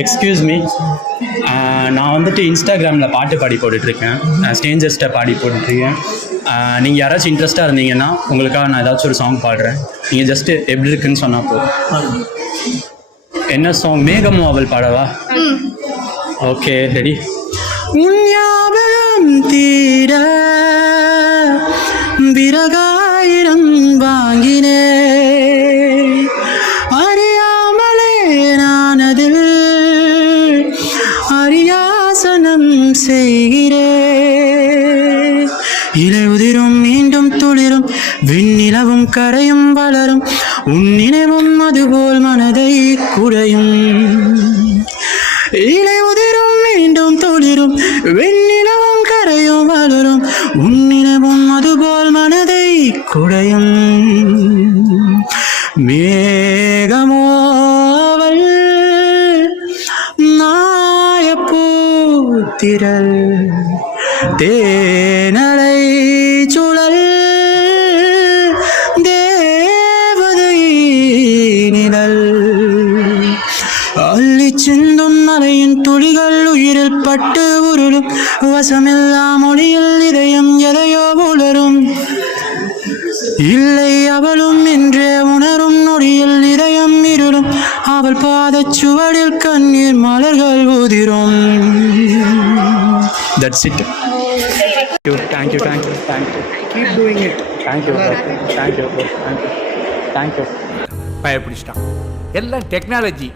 Excuse me, நான் வந்துட்டு இன்ஸ்டாகிராமில் பாட்டு பாடி போட்டுட்ருக்கேன், ஸ்ட்ரேஞ்சர்ஸ்ட்டை பாடி போட்டுட்ருக்கேன். நீங்கள் யாராச்சும் இன்ட்ரெஸ்ட்டாக இருந்தீங்கன்னா உங்களுக்காக நான் ஏதாச்சும் ஒரு சாங் பாடுறேன். நீங்கள் ஜஸ்ட்டு எப்படி இருக்குன்னு சொன்னால் போதும். என்ன சாங்? மேகமும் அவள் பாடவா? Okay, ready. ஞாபகம் தீர விறகாயிரம் வாங்கினே, அறியாமலே நானதில் அரியாசனம் செய்கிறே. இலை உதிரும் மீண்டும் துளிரும், விண்ணிலவும் கரையும் வளரும், உன் நினைவும் அதுபோல் மனதை குடையும். இலை உதிரும் மீண்டும் துளிரும், விண்ணிலவும் கரையும் வளரும், உன் நினைவும் அதுபோல் மனதை குடையும். மேகமோவல் நாயப்பூத்திரல் தேனலை சுழல் தேவதை நிழல், அள்ளி சிந்தும் மலையின் துளிகள் உயிரில் பட்டு உருளும், வசமில்லா மொழியில் இதயம் எதையோ உளரும். இல்லை அவளும் என்றே உணரும் நொடியில் இதயம் இருளும், அவள் பாதச்சுவடில் கண்ணீர் மலர்கள் உதிரும். That's it. Thank you. Keep doing it. Thank you. பயப்பிடிச்சிட்டான். எல்லாம் டெக்னாலஜி.